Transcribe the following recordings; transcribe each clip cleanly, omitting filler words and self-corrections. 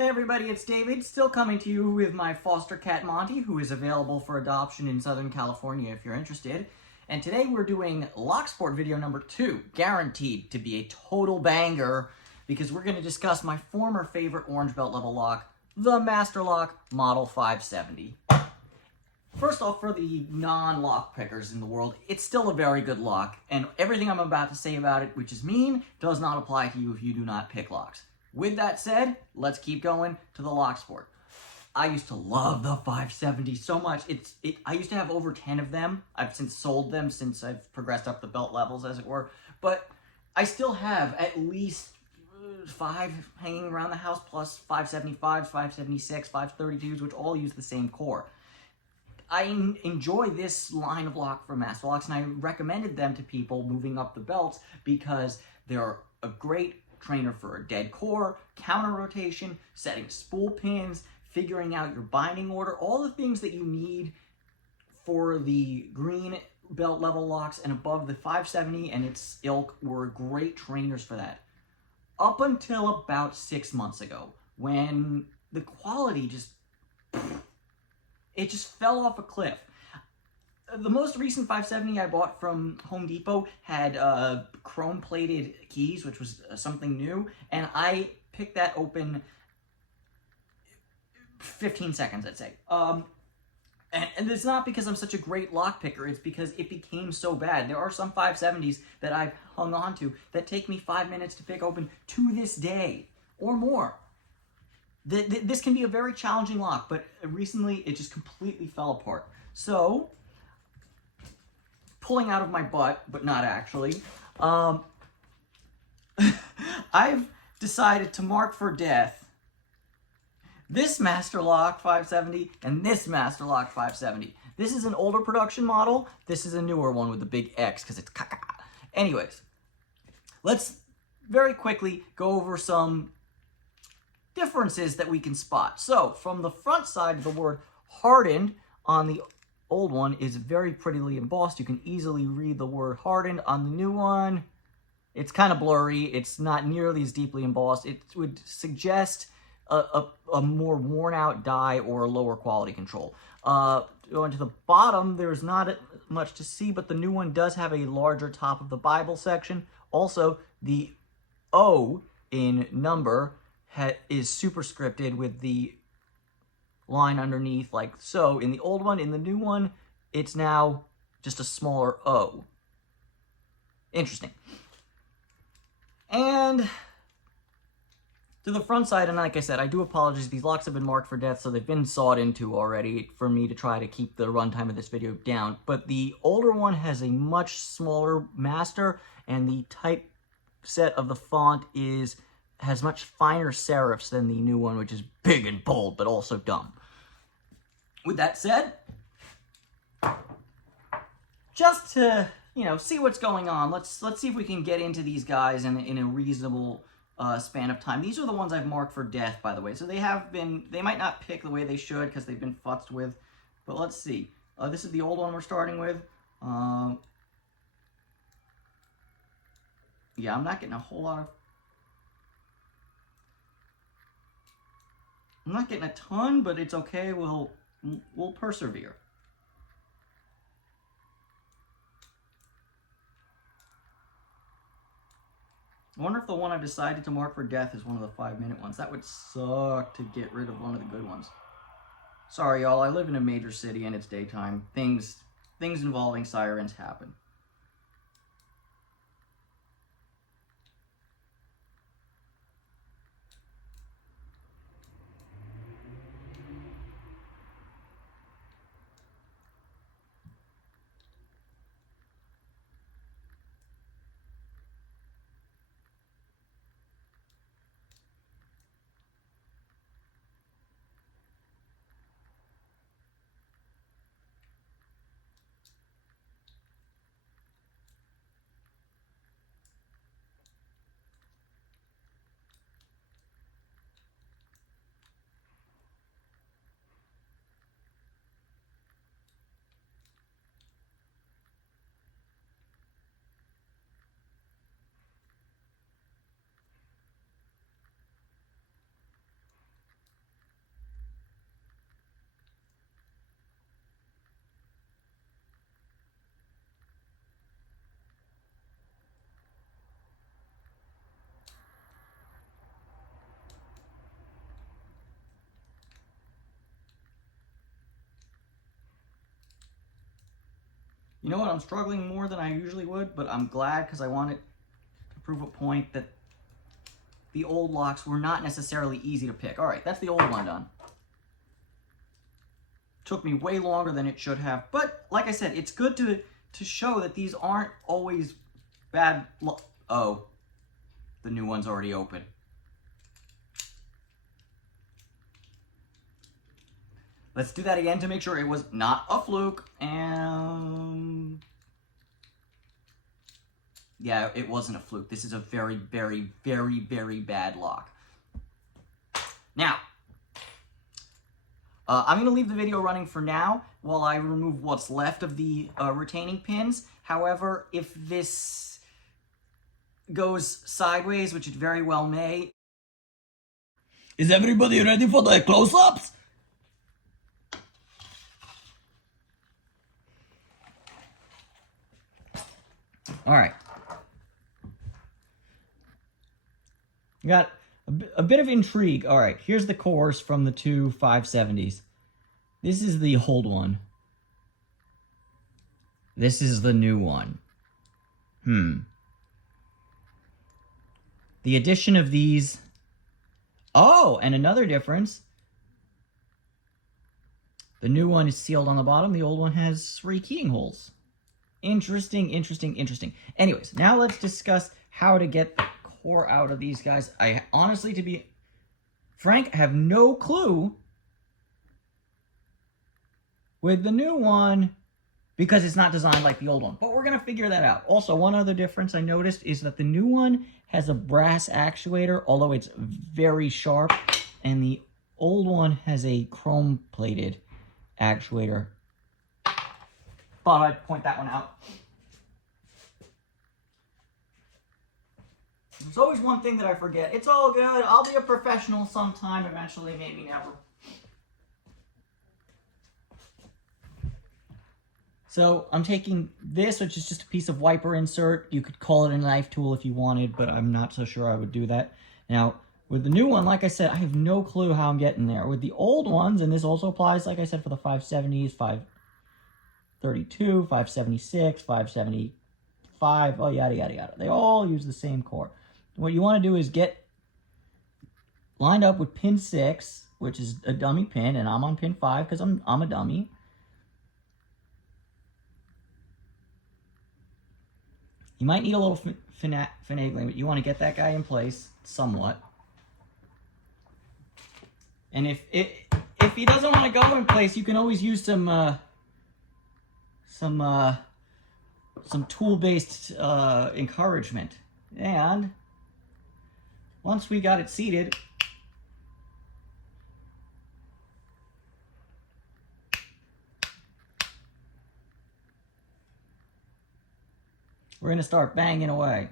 Hey everybody, it's David, still coming to you with my foster cat Monty, who is available for adoption in Southern California if you're interested. And today we're doing Lock Sport video number 2, guaranteed to be a total banger, because we're going to discuss my former favorite orange belt level lock, the Master Lock Model 570. First off, for the non-lock pickers in the world, it's still a very good lock, and everything I'm about to say about it, which is mean, does not apply to you if you do not pick locks. With that said, let's keep going to the Lock Sport. I used to love the 570 so much. I used to have over 10 of them. I've since sold them since I've progressed up the belt levels, as it were. But I still have at least 5 hanging around the house, plus 575s, 576, 532s, which all use the same core. I enjoy this line of lock from Master Locks, and I recommended them to people moving up the belts because they're a great trainer for a dead core, counter rotation, setting spool pins, figuring out your binding order, all the things that you need for the green belt level locks and above. The 570 and its ilk were great trainers for that. Up until about 6 months ago, when the quality just fell off a cliff. The most recent 570 I bought from Home Depot had chrome-plated keys, which was something new, and I picked that open 15 seconds, I'd say. And it's not because I'm such a great lock picker, it's because it became so bad. There are some 570s that I've hung on to that take me 5 minutes to pick open to this day, or more. This can be a very challenging lock, but recently it just completely fell apart. So, pulling out of my butt, but not actually, I've decided to mark for death this Master Lock 570 and this Master Lock 570. This is an older production model. This is a newer one with the big X because it's caca. Anyways, let's very quickly go over some differences that we can spot. So, from the front side, the word hardened on the old one is very prettily embossed. You can easily read the word hardened. On the new one, it's kind of blurry. It's not nearly as deeply embossed. It would suggest a more worn out die or a lower quality control. Going to the bottom, there's not much to see, but the new one does have a larger top of the Bible section. Also, the O in number is superscripted with the line underneath like so. In the old one, in the new one, it's now just a smaller O. Interesting. And to the front side, and like I said, I do apologize, these locks have been marked for death, so they've been sawed into already for me to try to keep the runtime of this video down. But the older one has a much smaller master, and the typeset of the font has much finer serifs than the new one, which is big and bold, but also dumb. With that said, just to, see what's going on, let's see if we can get into these guys in a reasonable span of time. These are the ones I've marked for death, by the way. So they might not pick the way they should because they've been futzed with, but let's see. This is the old one we're starting with. Yeah, I'm not getting a whole lot of... I'm not getting a ton, but it's okay. We'll persevere. I wonder if the one I decided to mark for death is one of the 5-minute ones. That would suck to get rid of one of the good ones. Sorry, y'all. I live in a major city and it's daytime. Things involving sirens happen. You know what? I'm struggling more than I usually would, but I'm glad because I wanted to prove a point that the old locks were not necessarily easy to pick. All right, that's the old one done. Took me way longer than it should have, but like I said, it's good to show that these aren't always bad. Oh, the new one's already open. Let's do that again to make sure it was not a fluke. And yeah, it wasn't a fluke. This is a very, very, very, very bad lock. Now, I'm going to leave the video running for now while I remove what's left of the retaining pins. However, if this goes sideways, which it very well may... Is everybody ready for the close-ups? All right. Got a bit of intrigue. All right, here's the cores from the two 570s. This is the old one. This is the new one. The addition of these... Oh, and another difference. The new one is sealed on the bottom. The old one has 3 keying holes. Interesting, interesting, interesting. Anyways, now let's discuss how to get the core out of these guys. I honestly, to be frank, have no clue with the new one because it's not designed like the old one. But we're going to figure that out. Also, one other difference I noticed is that the new one has a brass actuator, although it's very sharp, and the old one has a chrome-plated actuator. Thought I'd point that one out. There's always one thing that I forget. It's all good. I'll be a professional sometime, eventually, maybe never. So I'm taking this, which is just a piece of wiper insert. You could call it a knife tool if you wanted, but I'm not so sure I would do that. Now, with the new one, like I said, I have no clue how I'm getting there. With the old ones, and this also applies, like I said, for the 570s, 532, 576, 575, oh, yada, yada, yada. They all use the same core. What you want to do is get lined up with pin 6, which is a dummy pin, and I'm on pin 5 because I'm a dummy. You might need a little finagling, but you want to get that guy in place somewhat. And if he doesn't want to go in place, you can always use some tool-based encouragement. And once we got it seated, we're going to start banging away.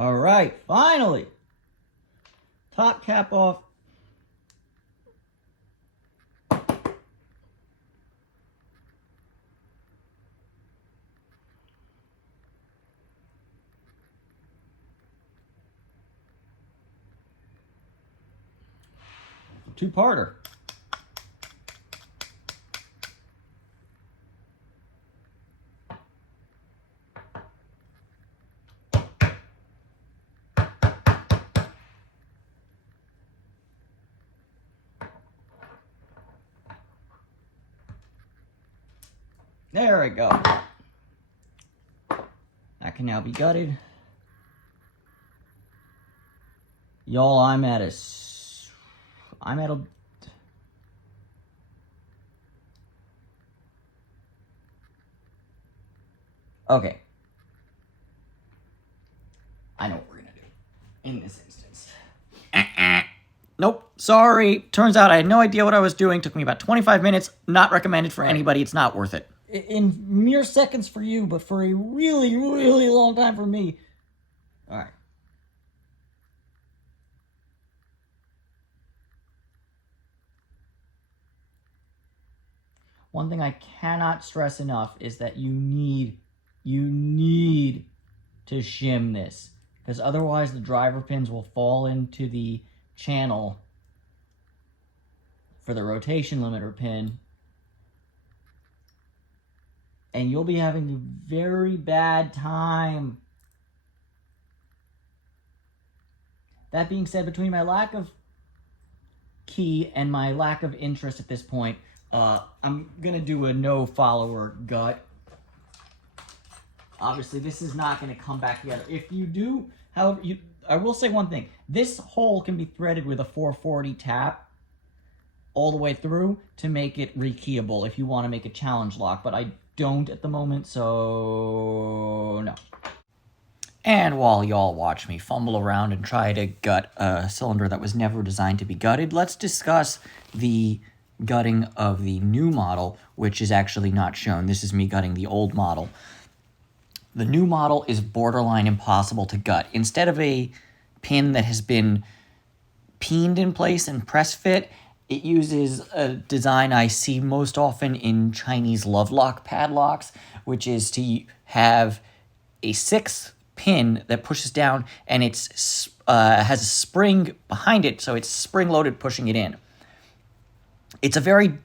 All right, finally. Top cap off. Two-parter. There we go. That can now be gutted. Y'all, I'm at a... Okay. I know what we're gonna do in this instance. Nope, sorry. Turns out I had no idea what I was doing. Took me about 25 minutes. Not recommended for anybody. It's not worth it. In mere seconds for you, but for a really, really long time for me. All right. One thing I cannot stress enough is that you need to shim this, because otherwise the driver pins will fall into the channel for the rotation limiter pin, and you'll be having a very bad time. That being said, between my lack of key and my lack of interest at this point, I'm gonna do a no follower gut. Obviously, this is not gonna come back together. If you do, however, I will say one thing. This hole can be threaded with a 440 tap all the way through to make it rekeyable if you want to make a challenge lock, but I don't at the moment, so no. And while y'all watch me fumble around and try to gut a cylinder that was never designed to be gutted, let's discuss the gutting of the new model, which is actually not shown. This is me gutting the old model. The new model is borderline impossible to gut. Instead of a pin that has been peened in place and press fit, it uses a design I see most often in Chinese love lock padlocks, which is to have a 6th pin that pushes down, and it's has a spring behind it, so it's spring-loaded, pushing it in. It's a very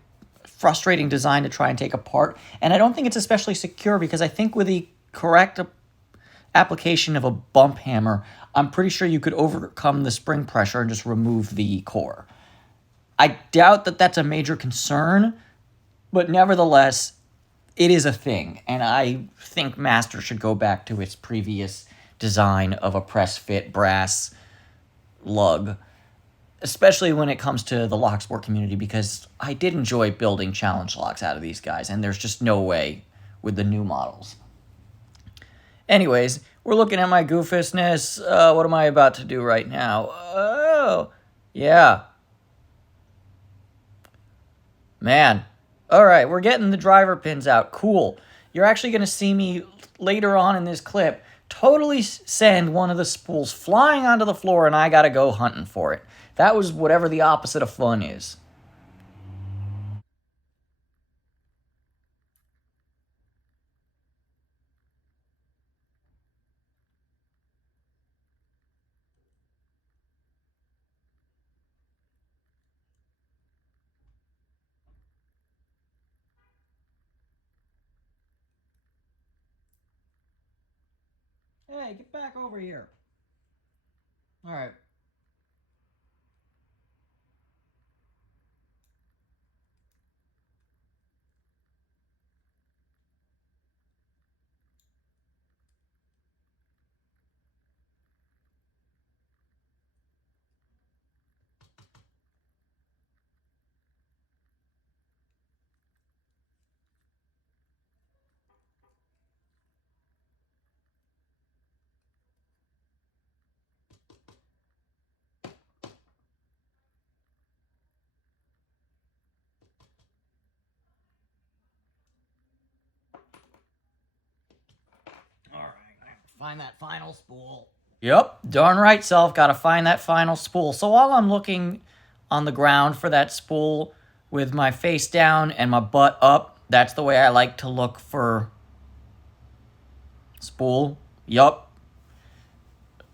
frustrating design to try and take apart, and I don't think it's especially secure, because I think with the correct application of a bump hammer, I'm pretty sure you could overcome the spring pressure and just remove the core. I doubt that that's a major concern, but nevertheless, it is a thing, and I think Master should go back to its previous design of a press-fit brass lug, especially when it comes to the lock sport community, because I did enjoy building challenge locks out of these guys, and there's just no way with the new models. Anyways, we're looking at my goofusness. What am I about to do right now? Oh, yeah. Man. All right, we're getting the driver pins out. Cool. You're actually going to see me later on in this clip totally send one of the spools flying onto the floor, and I got to go hunting for it. That was whatever the opposite of fun is. Hey, get back over here. All right. All right. Find that final spool. Yep, darn right, self. Got to find that final spool. So while I'm looking on the ground for that spool with my face down and my butt up, that's the way I like to look for spool. Yup.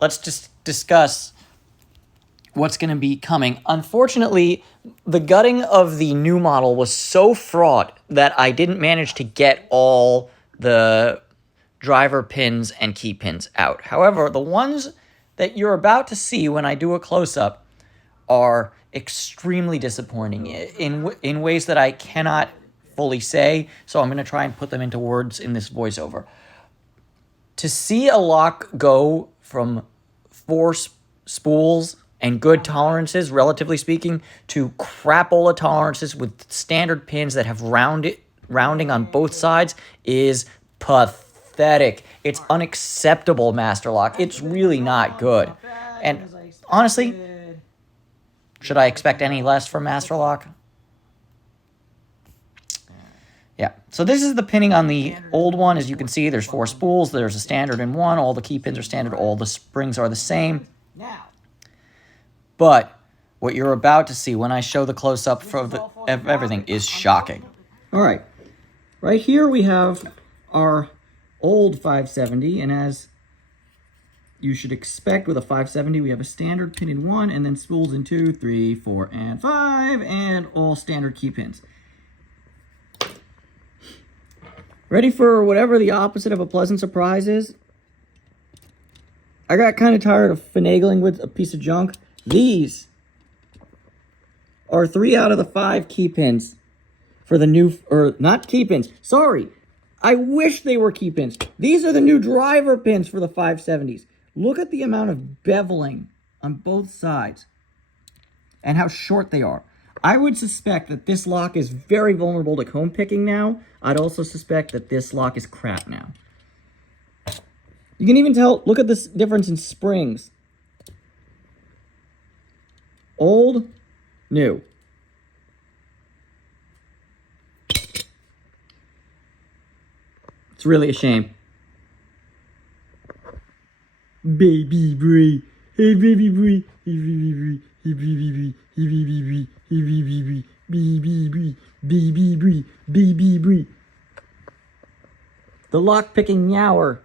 Let's just discuss what's going to be coming. Unfortunately, the gutting of the new model was so fraught that I didn't manage to get all the driver pins and key pins out. However, the ones that you're about to see when I do a close-up are extremely disappointing in ways that I cannot fully say, so I'm going to try and put them into words in this voiceover. To see a lock go from 4 spools and good tolerances, relatively speaking, to crapola tolerances with standard pins that have rounding on both sides is pathetic. It's unacceptable, Master Lock. It's really not good. And honestly, should I expect any less from Master Lock? Yeah, so this is the pinning on the old one. As you can see, there's 4 spools. There's a standard in one. All the key pins are standard. All the springs are the same. But what you're about to see when I show the close-up of everything is shocking. All right, right here we have our old 570, and as you should expect with a 570, we have a standard pin in 1, and then spools in 2, 3, 4, and 5, and all standard key pins. Ready for whatever the opposite of a pleasant surprise is? I got kind of tired of finagling with a piece of junk. These are 3 out of the 5 key pins for the new, or not key pins, sorry. I wish they were key pins. These are the new driver pins for the 570s. Look at the amount of beveling on both sides and how short they are. I would suspect that this lock is very vulnerable to comb picking now. I'd also suspect that this lock is crap now. You can even tell, look at this difference in springs. Old, new. It's really a shame. Baby boy, hey baby boy, hey baby boy, hey baby boy, hey baby boy, hey baby boy, baby boy, baby boy, baby boy. The lock picking meower